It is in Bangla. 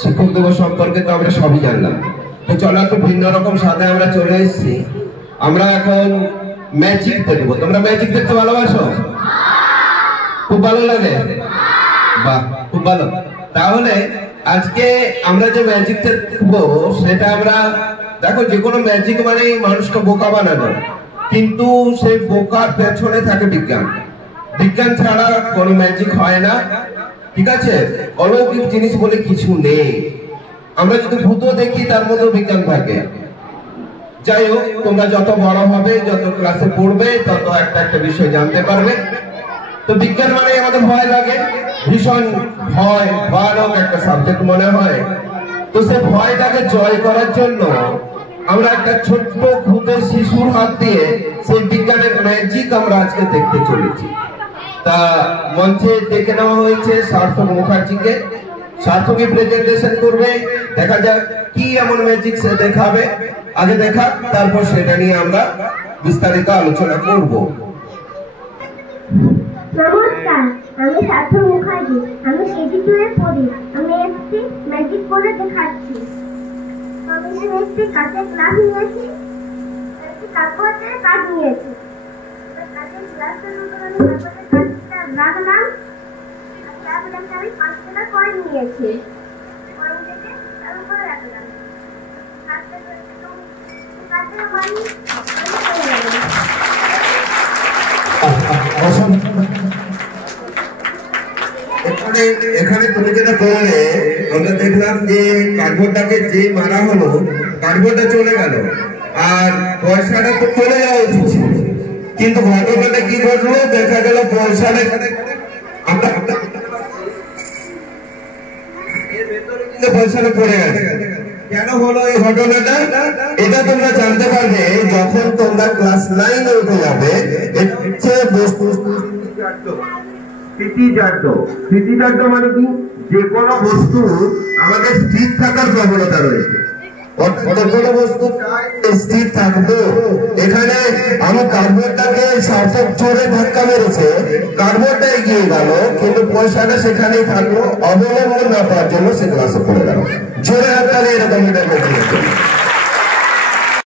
শিক্ষক দিবস সম্পর্কে তো আমরা সবই জানলাম। তো চলো একটু ভিন্ন রকম সাথে আমরা চলে এসেছি। আমরা এখন ম্যাজিক দেখবো। তোমরা ম্যাজিক দেখতে ভালোবাসো? খুব ভালো লাগে? বাহ, খুব ভালো। তাহলে আজকে আমরা যে ম্যাজিকটা দেখবো সেটা আমরা দেখো, যে কোনো ম্যাজিক মানে মানুষকে বোকা বানানো, কিন্তু সেই বোকার পেছনে থাকে বিজ্ঞান। বিজ্ঞান ছাড়া কোনো ম্যাজিক হয় না, ঠিক আছে? অলৌকিক জিনিস বলে কিছু নেই। আমরা যদি ভূত দেখি তার মধ্যে বিজ্ঞান থাকে। যাই হোক, তোমরা যত বড় হবে, যত ক্লাসে পড়বে, তত একটা একটা বিষয় জানতে পারবে। তো বিজ্ঞান মানে আমাদের ভয় লাগে, ভীষণ ভয়ানক একটা সাবজেক্ট মনে হয়। তো সে ভয়টাকে জয় করার জন্য আমরা একটা ছোট্ট ভূতের শিশুর হাত দিয়ে সেই বিজ্ঞানের ম্যাজিক আমরা আজকে দেখতে চলেছি। তা মঞ্চে ডেকে নেওয়া হয়েছে সার্থক মুখার্জিকে। সার্থকই প্রেজেন্টেশন করবে। দেখা যাক কি এমন ম্যাজিক সে দেখাবে। আগে দেখা, তারপর সেটা নিয়ে আমরা বিস্তারিত আলোচনা করব। নমস্কার, আমি সার্থক মুখার্জি। আমি কেজি 2 এ পড়ি। আমি একটি ম্যাজিক করে দেখাচ্ছি। আমি একটি কাঁচের গ্লাস নিয়েছি, একটি কাগজের কাঠ নিয়েছি। কাঁচের গ্লাসের মধ্যে আমি কাগজের কাঠটা রাখলাম, আর তারপরে আমি 5 টাকা কয়েন নিয়েছি। কয়েনটাকে তার উপরে রাখলাম। কাঠটা বাড়ি এখানে তুমি যেটা বললে, আমরা দেখলাম যে কার্ডবোর্ডটাকে যে মারা হলো, কার্ডবোর্ডটা চলে গেল আর পয়সাটা তো চলে যাওয়া উচিত ছিল, কিন্তু ঘটনাটা কি ঘটলো? দেখা গেল পয়সাটা পয়সাটা পড়ে গেছে। কেন হলো এই ঘটনাটা? এটা তোমরা জানতে পারবে যখন তোমরা ক্লাস 9 এ উঠে যাবে। স্মৃতিজাত মানে কি? যে কোনো বস্তু আমাদের স্থির থাকার প্রবণতা রয়েছে। কোনো বস্তু স্থির থাকবো। এখানে আমি কার্ডবোর্ডটাকে সার্থক জোরে ধাক্কা মেরেছে, কার্ডবোর্ডটা এগিয়ে গেল, কিন্তু পয়সাটা সেখানেই থাকলো। অবলম্বন না পাওয়ার জন্য সে ক্লাসে পড়ে গেল। জোরে ধাক্কা নিয়ে এরকম